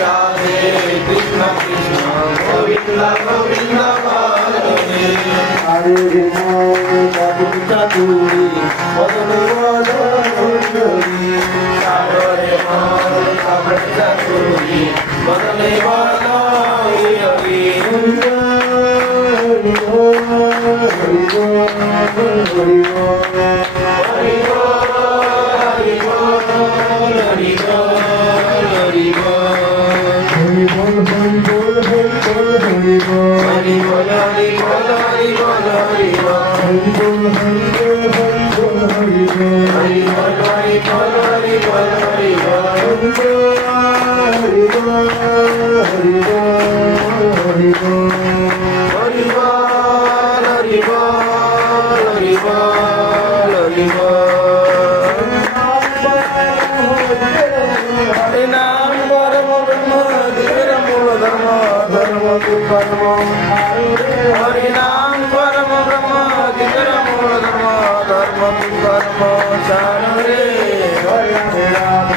राधे कृष्ण कृष्ण गोविंद गोविंद हरे हरे साधु चतुरी बदले बदली सागरे साधु चतुरी बदले बदली हरिनाम परम ब्रह्म जिगर मूल धर्म धर्म कर्म रे हरे राम